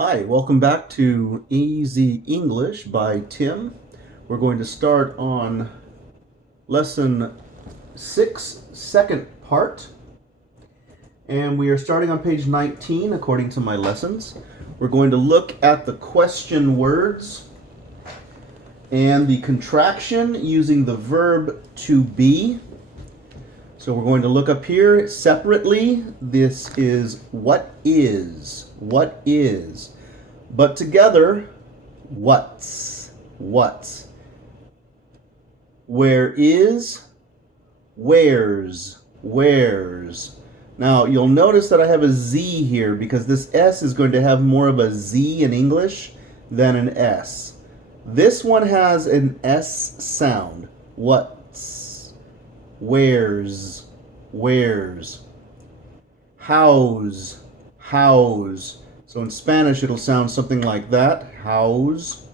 Hi, welcome back to Easy English by Tim. We're going to start on lesson 6, second part. And we are starting on page 19 according to my lessons. We're going to look at the question words and the contraction using the verb to be. So we're going to look up here separately. This is what is. What is. But together, what's. What's. Where is, where's, where's. Now, you'll notice that I have a Z here because this S is going to have more of a Z in English than an S. This one has an S sound. What's. Where's, where's. How's, how's. So in Spanish, it'll sound something like that. How's.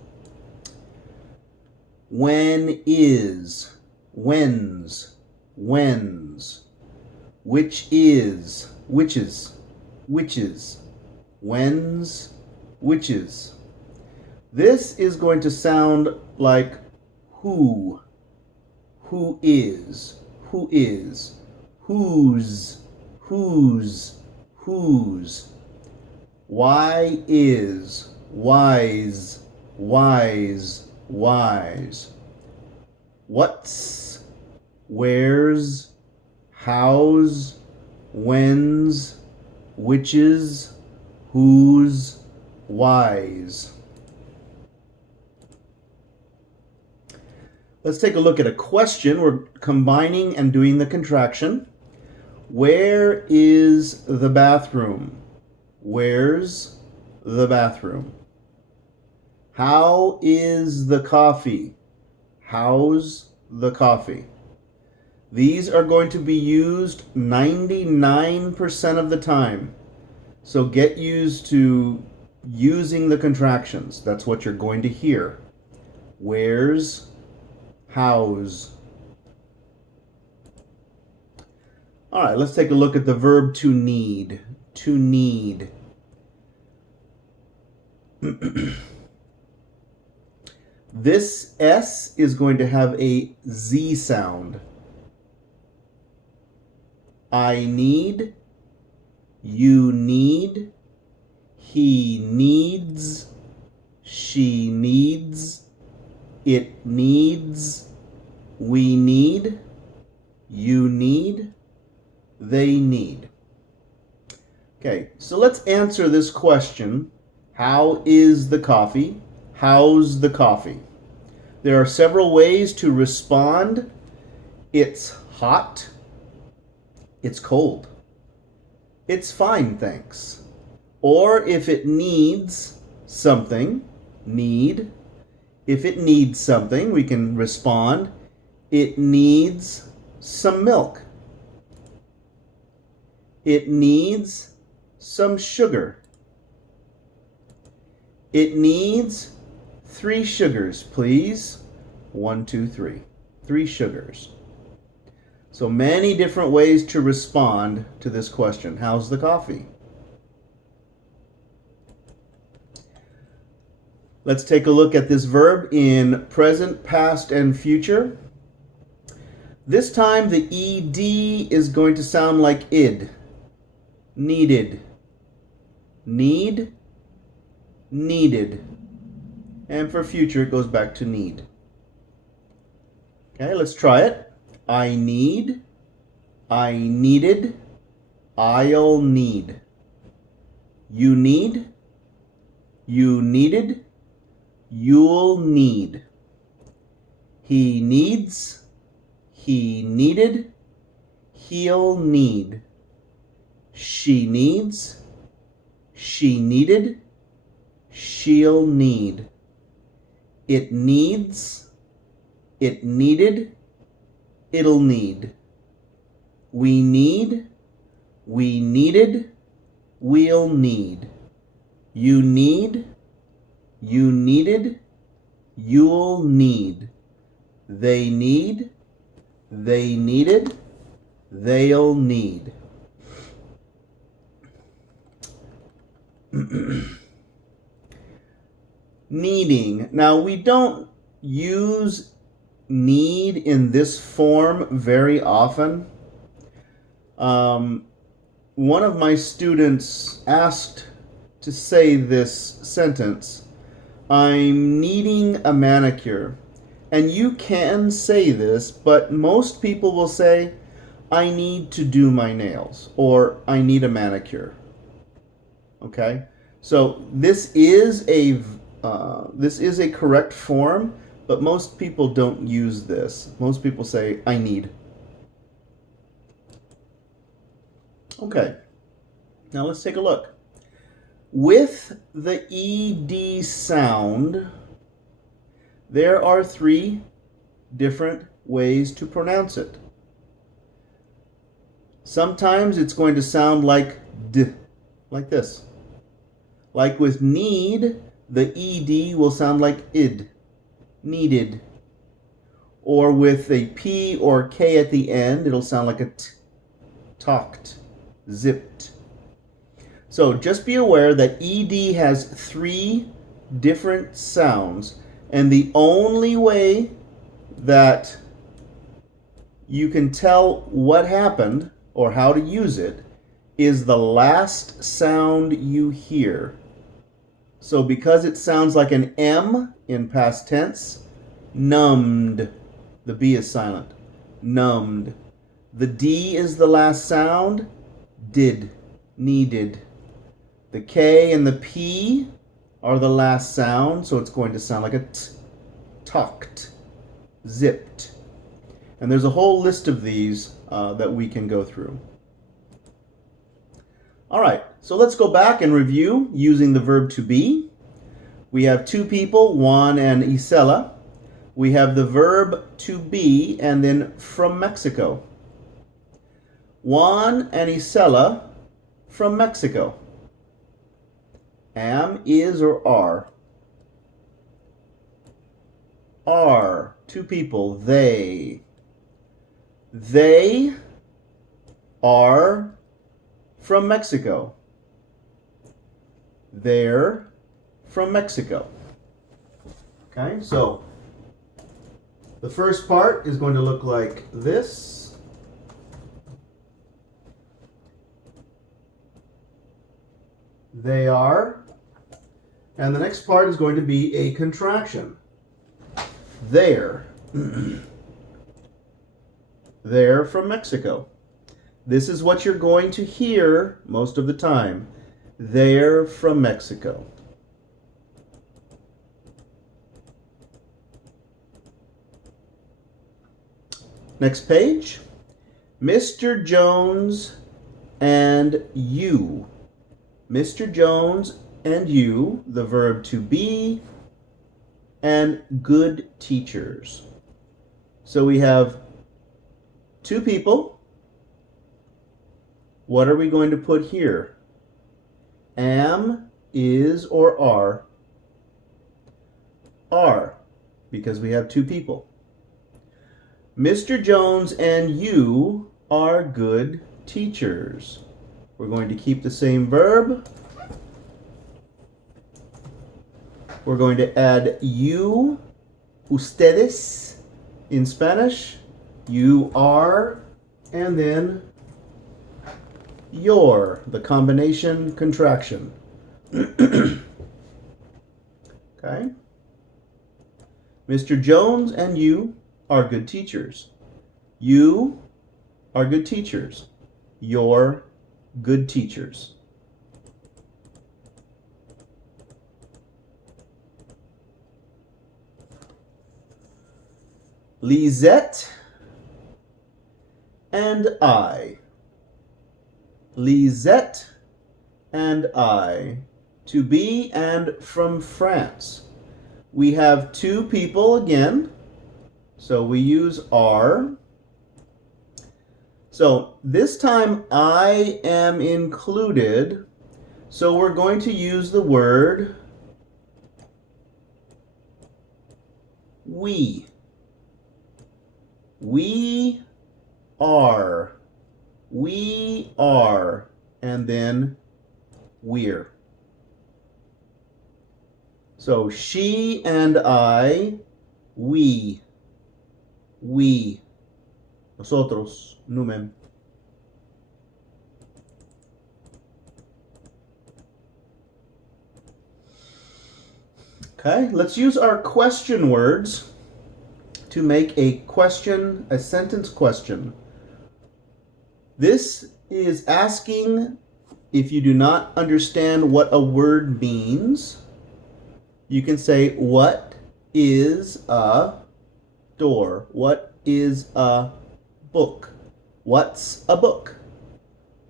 When is, when's, when's. Which is, whiches, whiches. When's, whiches. This is going to sound like who. Who is, who is. Whose, whose, whose. Why is, wise, wise, wise. What's, where's, how's, when's, whiches, whose, whys. Let's take a look at a question. We're combining and doing the contraction. Where is the bathroom? Where's the bathroom? How is the coffee? How's the coffee? These are going to be used 99% of the time. So get used to using the contractions. That's what you're going to hear. Where's, how's. All right, let's take a look at the verb to need. To need. This S is going to have a Z sound. I need, you need, he needs, she needs, it needs, we need, you need, they need. Okay, so let's answer this question. How is the coffee? How's the coffee? There are several ways to respond. It's hot. It's cold. It's fine, thanks. Or if it needs something, need. If it needs something, we can respond, it needs some milk. It needs some sugar. It needs 3 sugars, please. 1, 2, 3. 3 sugars. So many different ways to respond to this question. How's the coffee? Let's take a look at this verb in present, past, and future. This time the ED is going to sound like id. Needed. Need. Needed. And for future, it goes back to need. Okay, let's try it. I need. I needed. I'll need. You need. You needed. You'll need. He needs. He needed. He'll need. She needs. She needed. She'll need. It needs. It needed. It'll need. We need. We needed. We'll need. You need. You needed. You'll need. They need. They needed. They'll need. Needing. Now, we don't use need in this form very often. One of my students asked to say this sentence, I'm needing a manicure. And you can say this, but most people will say, I need to do my nails, or I need a manicure. Okay? So this is a correct form, but most people don't use this. Most people say, I need. Okay, now let's take a look. With the ED sound, there are 3 different ways to pronounce it. Sometimes it's going to sound like D, like this. Like with need, the ED will sound like id, needed. Or with a P or K at the end, it'll sound like a T, talked, zipped. So just be aware that ED has 3 different sounds, and the only way that you can tell what happened or how to use it is the last sound you hear. So because it sounds like an M in past tense, numbed. The B is silent. Numbed. The D is the last sound, did, needed. The K and the P are the last sound, so it's going to sound like a T, talked, zipped. And there's a whole list of these that we can go through. All right, so let's go back and review using the verb to be. We have 2 people, Juan and Isela. We have the verb to be and then from Mexico. Juan and Isela from Mexico. Am, is, or are. Are, 2 people, they. They are from Mexico. They're from Mexico. Okay, so the first part is going to look like this. They are. And the next part is going to be a contraction. They're. They're from Mexico. This is what you're going to hear most of the time. They're from Mexico. Next page. Mr. Jones and you. Mr. Jones and you, the verb to be, and good teachers. So we have 2 people. What are we going to put here? Am, is, or are? Are, because we have 2 people. Mr. Jones and you are good teachers. We're going to keep the same verb. We're going to add you, ustedes, in Spanish. You are, and then your, the combination contraction. Okay? Mr. Jones and you are good teachers. You are good teachers. You're good teachers. Lisette and I. Lisette and I. To be and from France. We have 2 people again, so we use are. So this time I am included, so we're going to use the word we. We are. We are. And then we're. So she and I, we, nosotros, numen. Okay, let's use our question words to make a question, a sentence question. This is asking if you do not understand what a word means. You can say, what is a door? What is a book? What's a book?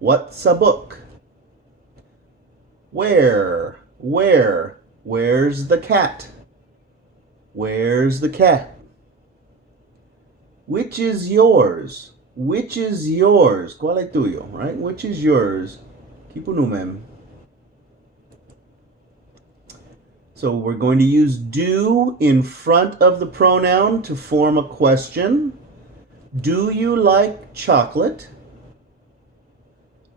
What's a book? Where? Where's the cat? Where's the cat? Which is yours? Which is yours? ¿Cuál es tuyo? Right? Which is yours? Kipunumem. So we're going to use do in front of the pronoun to form a question. Do you like chocolate?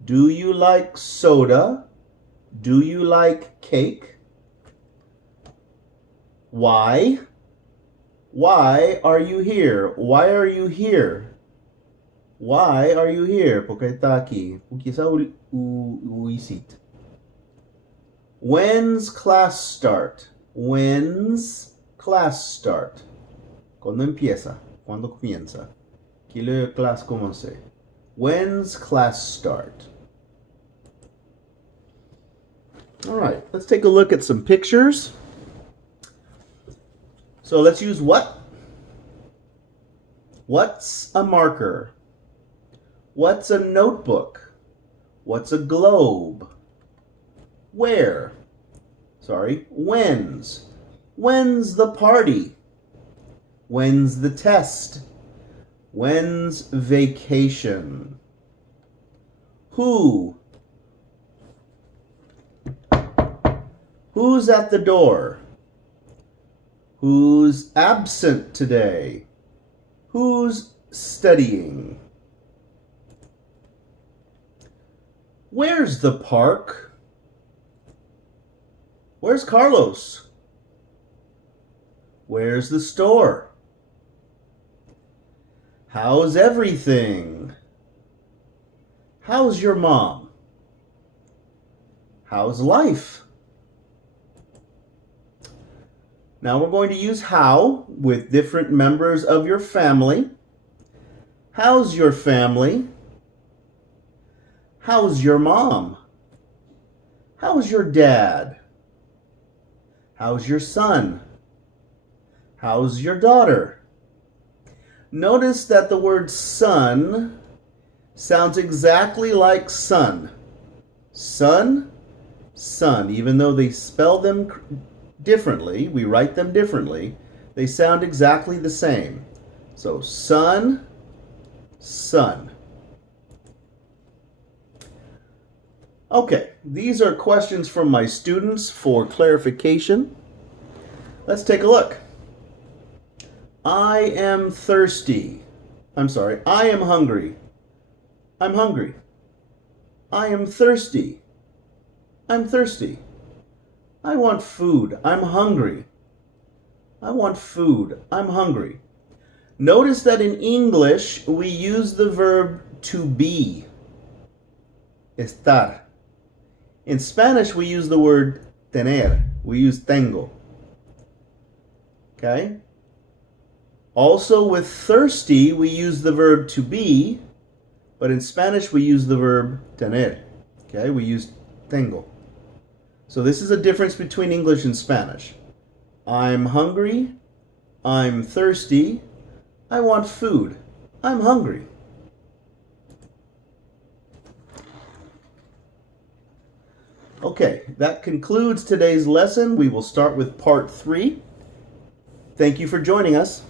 Do you like soda? Do you like cake? Why? Why are you here? Why are you here? Why are you here? Porque está aquí. Porque está uisit. When's class start? When's class start? ¿Cuándo empieza? ¿Cuándo comienza? ¿Quelle classe commence? When's class start? All right, let's take a look at some pictures. So let's use what? What's a marker? What's a notebook? What's a globe? Where? Sorry, when's? When's the party? When's the test? When's vacation? Who? Who's at the door? Who's absent today? Who's studying? Where's the park? Where's Carlos? Where's the store? How's everything? How's your mom? How's life? Now we're going to use how with different members of your family. How's your family? How's your mom? How's your dad? How's your son? How's your daughter? Notice that the word son sounds exactly like sun. Sun, sun. Even though they spell them differently, we write them differently, they sound exactly the same. So sun, sun. Okay, these are questions from my students for clarification. Let's take a look. I am thirsty. I'm sorry, I am hungry. I'm hungry. I am thirsty. I'm thirsty. I want food. I'm hungry. I want food. I'm hungry. Notice that in English, we use the verb to be. Estar. In Spanish, we use the word tener. We use tengo. Okay? Also, with thirsty, we use the verb to be, but in Spanish, we use the verb tener. Okay? We use tengo. So this is a difference between English and Spanish. I'm hungry. I'm thirsty. I want food. I'm hungry. Okay, that concludes today's lesson. We will start with part 3. Thank you for joining us.